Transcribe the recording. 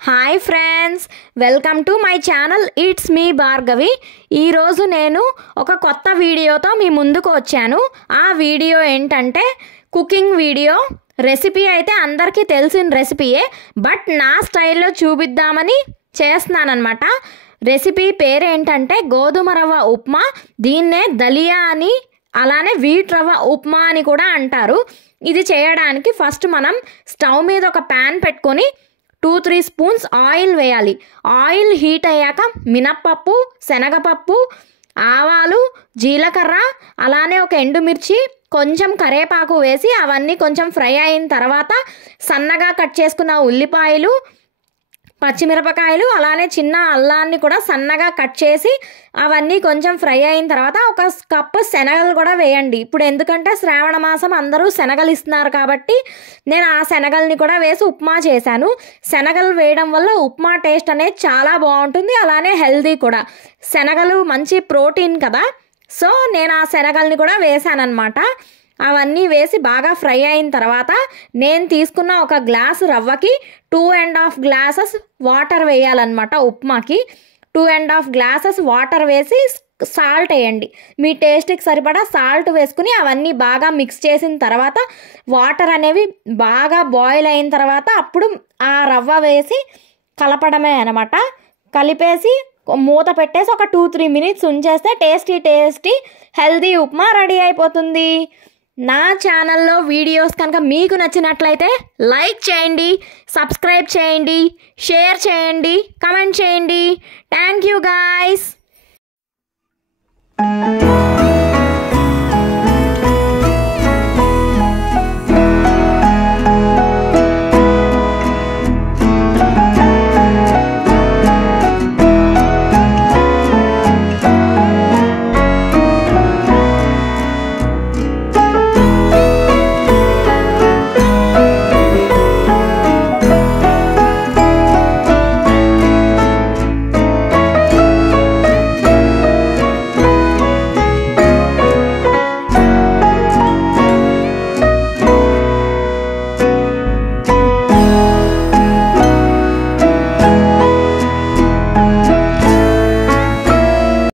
Hi friends, welcome to my channel. It's me Bhargavi. ఈరోజు నేను ఒక కొత్త వీడియోతో మీ ముందుకు వచ్చాను. ఆ వీడియో ఏంటంటే కుకింగ్ వీడియో. రెసిపీ అయితే అందరికీ తెలిసిన రెసిపీయే, బట్ నా స్టైల్లో చూపిద్దామని చేస్తున్నానమాట. రెసిపీ పేరేంటంటే గోధుమ రవ్వ ఉప్మా. దీన్నే దలియా అని, అలానే వీట్ రవ్వ ఉప్మా అని కూడా అంటారు. ఇది చేయడానికి ఫస్ట్ మనం స్టవ్ మీద ఒక ప్యాన్ పెట్టుకొని 2-3 స్పూన్స్ ఆయిల్ వేయాలి. ఆయిల్ హీట్ అయ్యాక మినప్పప్పు, శనగపప్పు, ఆవాలు, జీలకర్ర, అలానే ఒక ఎండుమిర్చి, కొంచెం కరేపాకు వేసి అవన్నీ కొంచెం ఫ్రై అయిన తర్వాత సన్నగా కట్ చేసుకున్న ఉల్లిపాయలు, పచ్చిమిరపకాయలు, అలానే చిన్న అల్లాన్ని కూడా సన్నగా కట్ చేసి అవన్నీ కొంచెం ఫ్రై అయిన తర్వాత ఒక కప్పు శనగలు కూడా వేయండి. ఇప్పుడు ఎందుకంటే శ్రావణ మాసం అందరూ శనగలు ఇస్తున్నారు కాబట్టి నేను ఆ శనగల్ని కూడా వేసి ఉప్మా చేశాను. శనగలు వేయడం వల్ల ఉప్మా టేస్ట్ అనేది చాలా బాగుంటుంది, అలానే హెల్దీ కూడా. శనగలు మంచి ప్రోటీన్ కదా, సో నేను ఆ శనగల్ని కూడా వేసానన్నమాట. అవన్నీ వేసి బాగా ఫ్రై అయిన తర్వాత నేను తీసుకున్న ఒక గ్లాసు రవ్వకి 2.5 గ్లాసెస్ వాటర్ వేయాలన్నమాట. ఉప్మాకి 2.5 గ్లాసెస్ వాటర్ వేసి సాల్ట్ వేయండి. మీ టేస్ట్కి సరిపడా సాల్ట్ వేసుకుని అవన్నీ బాగా మిక్స్ చేసిన తర్వాత వాటర్ అనేవి బాగా బాయిల్ అయిన తర్వాత అప్పుడు ఆ రవ్వ వేసి కలపడమే అనమాట. కలిపేసి మూత పెట్టేసి ఒక 2-3 మినిట్స్ ఉంచేస్తే టేస్టీ హెల్దీ ఉప్మా రెడీ అయిపోతుంది. నా ఛానల్లో వీడియోస్ కనుక మీకు నచ్చినట్లయితే లైక్ చేయండి, సబ్స్క్రైబ్ చేయండి, షేర్ చేయండి, కామెంట్ చేయండి. Thank you guys.